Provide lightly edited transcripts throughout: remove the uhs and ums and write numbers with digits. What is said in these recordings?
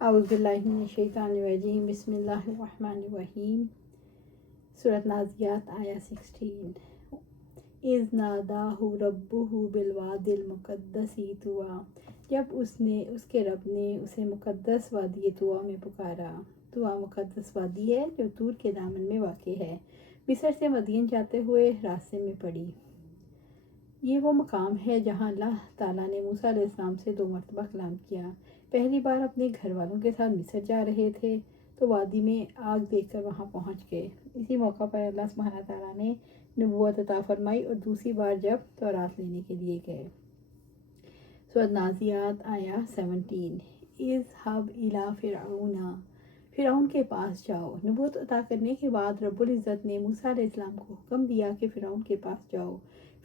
اعوذ باللہ من الشیطان الرجیم بسم اللہ الرحمن الرحیم۔ سورۃ نازیات آیا 16۔ اذ ناداہ ربہ بالوادی المقدس طویٰ، جب اس کے رب نے اسے مقدس وادی طویٰ میں پکارا۔ طویٰ مقدس وادی ہے جو طور کے دامن میں واقع ہے، مصر سے مدین جاتے ہوئے راستے میں پڑی۔ یہ وہ مقام ہے جہاں اللہ تعالیٰ نے موسیٰ علیہ السلام سے 2 مرتبہ کلام کیا۔ پہلی بار اپنے گھر والوں کے ساتھ مصر جا رہے تھے تو وادی میں آگ دیکھ کر وہاں پہنچ گئے۔ اسی موقع پر اللہ سبحانہ تعالیٰ نے نبوت عطا فرمائی اور دوسری بار جب تورات لینے کے لیے گئے۔ سورۃ نازیات آیا 17۔ اذھب الی فرعون کے پاس جاؤ۔ نبوت عطا کرنے کے بعد رب العزت نے موسیٰ علیہ السلام کو حکم دیا کہ فرعون کے پاس جاؤ۔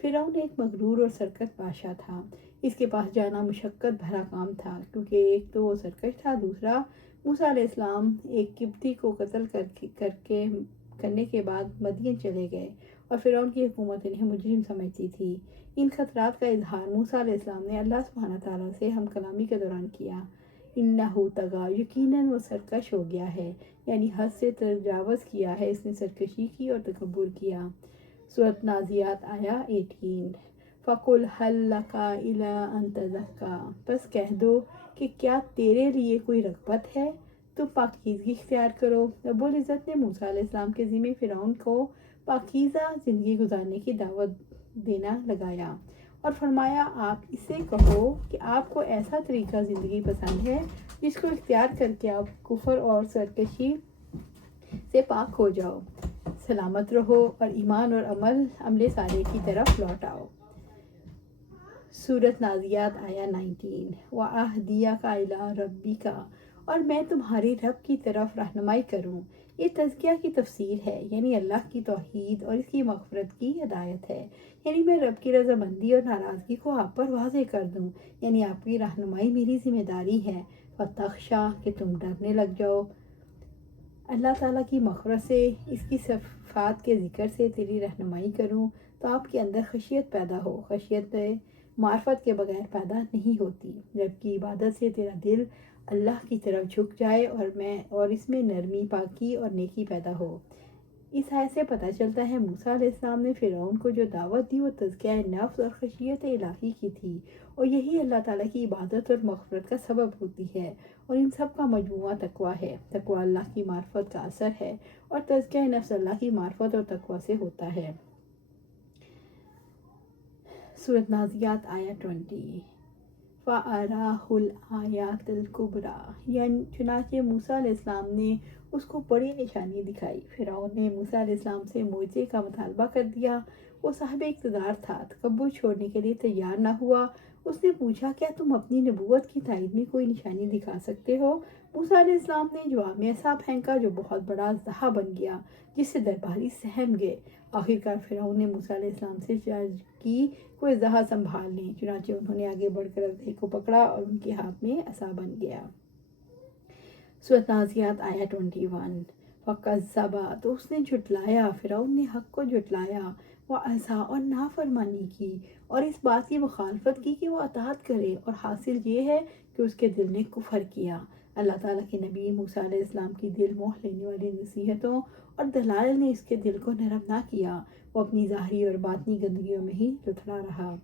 فرعون ایک مغرور اور سرکش بادشاہ تھا۔ اس کے پاس جانا مشقت بھرا کام تھا، کیونکہ ایک تو وہ سرکش تھا، دوسرا موسیٰ علیہ السلام ایک قبطی کو قتل کرنے کے بعد مدین چلے گئے اور فرعون کی حکومت انہیں مجرم سمجھتی تھی۔ ان خطرات کا اظہار موسیٰ علیہ السلام نے اللہ سبحانہ تعالیٰ سے ہم کلامی کے دوران کیا۔ انہ طغیٰ، یقیناً وہ سرکش ہو گیا ہے، یعنی حد سے تجاوز کیا ہے، اس نے سرکشی کی اور تکبر کیا۔ سورۃ نازیات آیا 18۔ فَقُلْ هَلْ لَكَ إِلَىٰ أَن تَزَكَّىٰ، بس کہہ دو کہ کیا تیرے لیے کوئی رغبت ہے، تم پاکیزگی اختیار کرو۔ رب العزت نے موسیٰ علیہ السلام کے ذمہ فرعون کو پاکیزہ زندگی گزارنے کی دعوت دینا لگایا اور فرمایا، آپ اسے کہو کہ آپ کو ایسا طریقہ زندگی پسند ہے جس کو اختیار کر کے آپ کفر اور سرکشی سے پاک ہو جاؤ، سلامت رہو اور ایمان اور عمل صالح کی طرف لوٹ آؤ۔ سورۃ نازیات آیا 19۔ وَأَهْدِيَكَ إِلَىٰ رَبِّكَ، اور میں تمہاری رب کی طرف رہنمائی کروں۔ یہ تزکیہ کی تفسیر ہے، یعنی اللہ کی توحید اور اس کی مغفرت کی ہدایت ہے، یعنی میں رب کی رضامندی اور ناراضگی کو آپ پر واضح کر دوں، یعنی آپ کی رہنمائی میری ذمہ داری ہے۔ فَتَخْشَىٰ، کہ تم ڈرنے لگ جاؤ۔ اللہ تعالیٰ کی مغفرت سے، اس کی صفات کے ذکر سے تیری رہنمائی کروں تو آپ کے اندر خشیت پیدا ہو۔ خشیت معرفت کے بغیر پیدا نہیں ہوتی۔ رب کی عبادت سے تیرا دل اللہ کی طرف جھک جائے اور اس میں نرمی، پاکی اور نیکی پیدا ہو۔ اس آیت سے پتہ چلتا ہے موسیٰ علیہ السلام نے فرعون کو جو دعوت دی وہ تزکیہ نفس اور خشیت الہی کی تھی، اور یہی اللہ تعالیٰ کی عبادت اور مغفرت کا سبب ہوتی ہے، اور ان سب کا مجموعہ تقویٰ ہے۔ تقویٰ اللہ کی معرفت کا اثر ہے اور تزکیہ نفس اللہ کی معرفت اور تقویٰ سے ہوتا ہے۔ سورۃ نازیات آیا 20۔ فَأَرَاهُ الْآيَاتِ الْكُبْرَىٰ، یعنی چنانچہ موسیٰ علیہ السلام نے اس کو بڑی نشانی دکھائی۔ فرعون نے موسیٰ علیہ السلام سے معجزے کا مطالبہ کر دیا۔ وہ صاحب اقتدار تھا، تکبر چھوڑنے کے لیے تیار نہ ہوا۔ اس نے پوچھا، کیا تم اپنی نبوت کی تائید میں کوئی نشانی دکھا سکتے ہو؟ موسیٰ علیہ السلام نے جواب میں ایسا پھینکا جو بہت بڑا اژدہا بن گیا، جس سے درباری سہم گئے۔ آخرکار فرعون نے موسیٰ علیہ السلام سے چارج کی کوئی اژدہا سنبھال لیں، چنانچہ انہوں نے آگے بڑھ کر اژدہے کو پکڑا اور ان کے ہاتھ میں عصا بن گیا۔ سورۃ نازیات آیا 21۔ فَكَذَّبَ، تو اس نے جھٹلایا، فرعون نے حق کو جھٹلایا، وَعَصَىٰ، اور نافرمانی کی، اور اس بات کی مخالفت کی کہ وہ اطاعت کرے، اور حاصل یہ ہے کہ اس کے دل نے کفر کیا۔ اللہ تعالیٰ کے نبی موسیٰ علیہ السلام کی دل موہ لینے والی نصیحتوں اور دلائل نے اس کے دل کو نرم نہ کیا، وہ اپنی ظاہری اور باطنی گندگیوں میں ہی لتھڑا رہا۔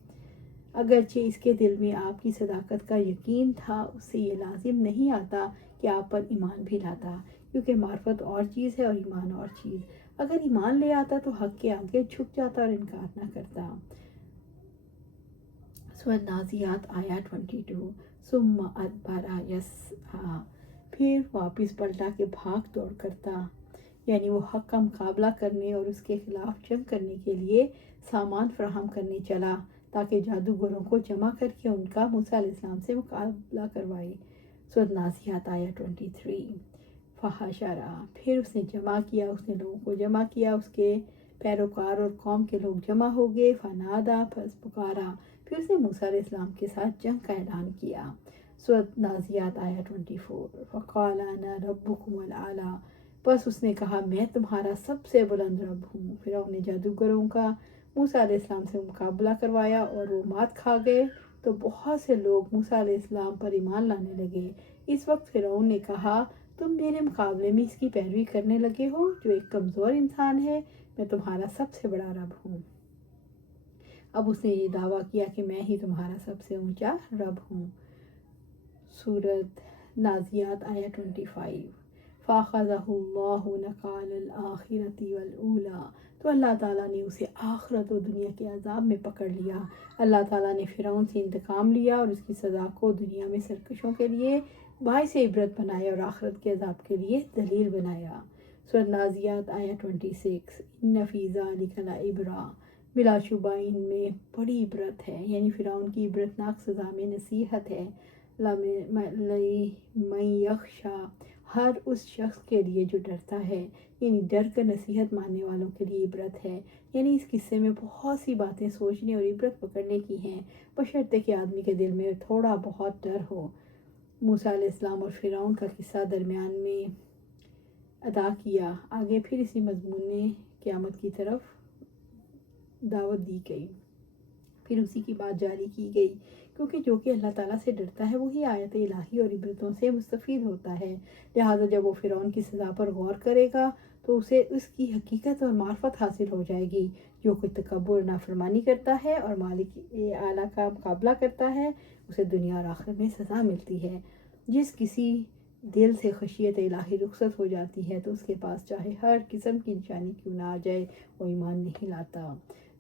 اگرچہ اس کے دل میں آپ کی صداقت کا یقین تھا، اس سے یہ لازم نہیں آتا کہ آپ پر ایمان بھی لاتا، کیونکہ معرفت اور چیز ہے اور ایمان اور چیز۔ اگر ایمان لے آتا تو حق کے آگے جھک جاتا اور انکار نہ کرتا۔ سورۃ نازیات آیا 22۔ ثم ادبر یسعیٰ، پھر واپس پلٹا کہ بھاگ دوڑ کرتا، یعنی وہ حق کا مقابلہ کرنے اور اس کے خلاف جنگ کرنے کے لیے سامان فراہم کرنے چلا، تاکہ جادوگروں کو جمع کر کے ان کا موسیٰ علیہ السلام سے مقابلہ کروائے۔ سورۃ نازیات آیا 23۔ فحشر، پھر اس نے جمع کیا، اس نے لوگوں کو جمع کیا، اس کے پیروکار اور قوم کے لوگ جمع ہو گئے۔ فنادا، پس پکارا، پھر اس نے موسیٰ علیہ السلام کے ساتھ جنگ کا اعلان کیا۔ سورۃ نازیات آیا 24۔ فقال انا ربکم الاعلیٰ، بس اس نے کہا میں تمہارا سب سے بلند رب ہوں۔ فرعون نے جادوگروں کا موسیٰ علیہ السلام سے مقابلہ کروایا اور وہ مات کھا گئے، تو بہت سے لوگ موسیٰ علیہ السلام پر ایمان لانے لگے۔ اس وقت فرعون نے کہا تم میرے مقابلے میں اس کی پیروی کرنے لگے ہو جو ایک کمزور انسان ہے، میں تمہارا سب سے بڑا رب ہوں۔ اب اس نے یہ دعویٰ کیا کہ میں ہی تمہارا سب سے اونچا رب ہوں۔ سورۃ نازیات آیہ 25۔ فَأَخَذَهُ اللَّهُ نَكَالَ الْآخِرَةِ وَالْأُولَىٰ، تو اللہ تعالیٰ نے اسے آخرت و دنیا کے عذاب میں پکڑ لیا۔ اللہ تعالیٰ نے فرعون سے انتقام لیا اور اس کی سزا کو دنیا میں سرکشوں کے لیے باعث عبرت بنایا اور آخرت کے عذاب کے لیے دلیل بنایا۔ سورۃ نازیات آیہ 26۔ إِنَّ فِي ذَلِكَ لَعِبْرَةً، بلا شبہ ان میں بڑی عبرت ہے، یعنی فرعون کی عبرتناک سزا میں نصیحت ہے۔ لَمَن یخشیٰ، ہر اس شخص کے لیے جو ڈرتا ہے، یعنی ڈر کر نصیحت ماننے والوں کے لیے عبرت ہے۔ یعنی اس قصے میں بہت سی باتیں سوچنے اور عبرت پکڑنے کی ہیں، بشرطے کہ آدمی کے دل میں تھوڑا بہت ڈر ہو۔ موسیٰ علیہ السلام اور فرعون کا قصہ درمیان میں ادا کیا۔ آگے پھر اسی مضمون میں قیامت کی طرف دعوت دی گئی، پھر اسی کی بات جاری کی گئی، کیونکہ جو کہ اللہ تعالیٰ سے ڈرتا ہے وہی آیت الہی اور عبرتوں سے مستفید ہوتا ہے۔ لہٰذا جب وہ فرعون کی سزا پر غور کرے گا تو اسے اس کی حقیقت اور معرفت حاصل ہو جائے گی۔ جو کوئی تکبر اور نافرمانی کرتا ہے اور مالک اعلیٰ کا مقابلہ کرتا ہے اسے دنیا اور آخرت میں سزا ملتی ہے۔ جس کسی دل سے خشیت الہی رخصت ہو جاتی ہے تو اس کے پاس چاہے ہر قسم کی نشانی کیوں نہ آ جائے وہ ایمان نہیں لاتا۔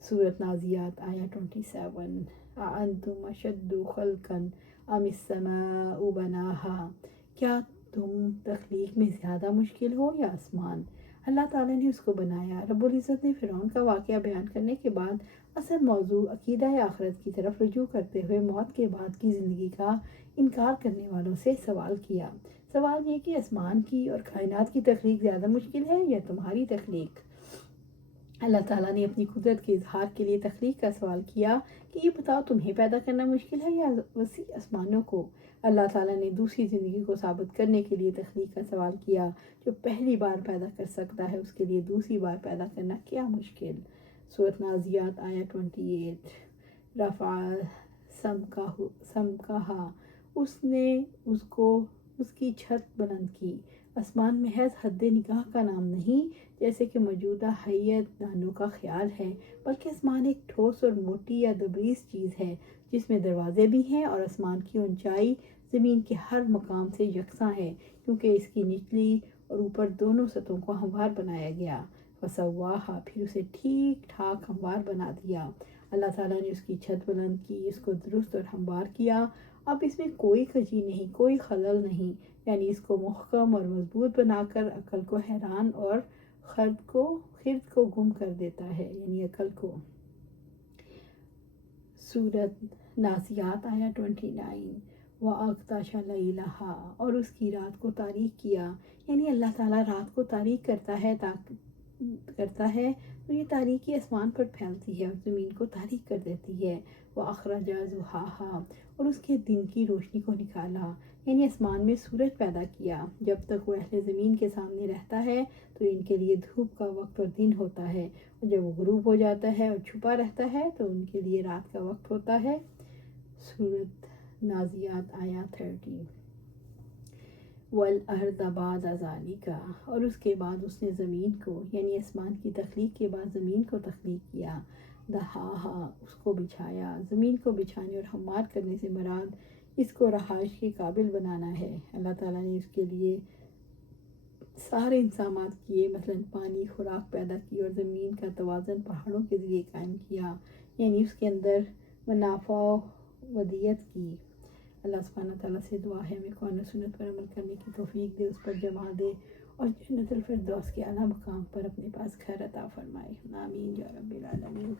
سورۃ نازیات آیہ 27۔ أَأَنتُمْ أَشَدُّ خَلْقًا أَمِ السَّمَاءُ بَنَاهَا، کیا تم تخلیق میں زیادہ مشکل ہو یا آسمان؟ اللہ تعالیٰ نے اس کو بنایا۔ رب العزت نے فرعون کا واقعہ بیان کرنے کے بعد اصل موضوع عقیدہ آخرت کی طرف رجوع کرتے ہوئے موت کے بعد کی زندگی کا انکار کرنے والوں سے سوال کیا۔ سوال یہ کہ آسمان کی اور کائنات کی تخلیق زیادہ مشکل ہے یا تمہاری تخلیق؟ اللہ تعالیٰ نے اپنی قدرت کے اظہار کے لیے تخلیق کا سوال کیا کہ یہ بتاؤ تمہیں پیدا کرنا مشکل ہے یا وسیع آسمانوں کو؟ اللہ تعالیٰ نے دوسری زندگی کو ثابت کرنے کے لیے تخلیق کا سوال کیا۔ جو پہلی بار پیدا کر سکتا ہے اس کے لیے دوسری بار پیدا کرنا کیا مشکل؟ سورۃ نازیات آیہ 28۔ رفع سمکہا، اس نے اس کی چھت بلند کی۔ آسمان محض حد نگاہ کا نام نہیں جیسے کہ موجودہ حیات دانوں کا خیال ہے، بلکہ آسمان ایک ٹھوس اور موٹی یا دبریز چیز ہے جس میں دروازے بھی ہیں، اور آسمان کی اونچائی زمین کے ہر مقام سے یکساں ہے کیونکہ اس کی نچلی اور اوپر دونوں سطحوں کو ہموار بنایا گیا۔ فسواہا، پھر اسے ٹھیک ٹھاک ہموار بنا دیا۔ اللہ تعالیٰ نے اس کی چھت بلند کی، اس کو درست اور ہموار کیا۔ اب اس میں کوئی کجی نہیں، کوئی خلل نہیں، یعنی اس کو محکم اور مضبوط بنا کر عقل کو حیران اور خرد کو گم کر دیتا ہے، یعنی عقل کو۔ سورۃ نازیات آیہ 29۔ وَأَغْطَشَ لَيْلَهَا، اور اس کی رات کو تاریک کیا، یعنی اللہ تعالیٰ رات کو تاریک کرتا ہے تو یہ تاریکی آسمان پر پھیلتی ہے اور زمین کو تاریک کر دیتی ہے۔ وَأَخْرَجَ ضُحَاهَا، اور اس کے دن کی روشنی کو نکالا، یعنی آسمان میں سورج پیدا کیا۔ جب تک وہ اہل زمین کے سامنے رہتا ہے تو ان کے لیے دھوپ کا وقت اور دن ہوتا ہے، اور جب وہ غروب ہو جاتا ہے اور چھپا رہتا ہے تو ان کے لیے رات کا وقت ہوتا ہے۔ سورۃ نازیات آیہ 30۔ وَالْأَرْضَ بَعْدَ ذَلِكَ، اور اس کے بعد اس نے زمین کو، یعنی آسمان کی تخلیق کے بعد زمین کو تخلیق کیا۔ دہاہا، اس کو بچھایا۔ زمین کو بچھانے اور ہموار کرنے سے مراد اس کو رہائش کے قابل بنانا ہے۔ اللہ تعالیٰ نے اس کے لیے سارے انتظامات کیے، مثلا پانی، خوراک پیدا کی اور زمین کا توازن پہاڑوں کے ذریعے قائم کیا، یعنی اس کے اندر منافع و ودیت کی۔ اللہ سبحانہ تعالیٰ سے دعا ہے ہمیں قرآن و سنت پر عمل کرنے کی توفیق دے، اس پر جمع دے اور جنت الفردوس کے اعلیٰ مقام پر اپنے پاس گھر عطا فرمائے۔ آمین یا رب العالمین۔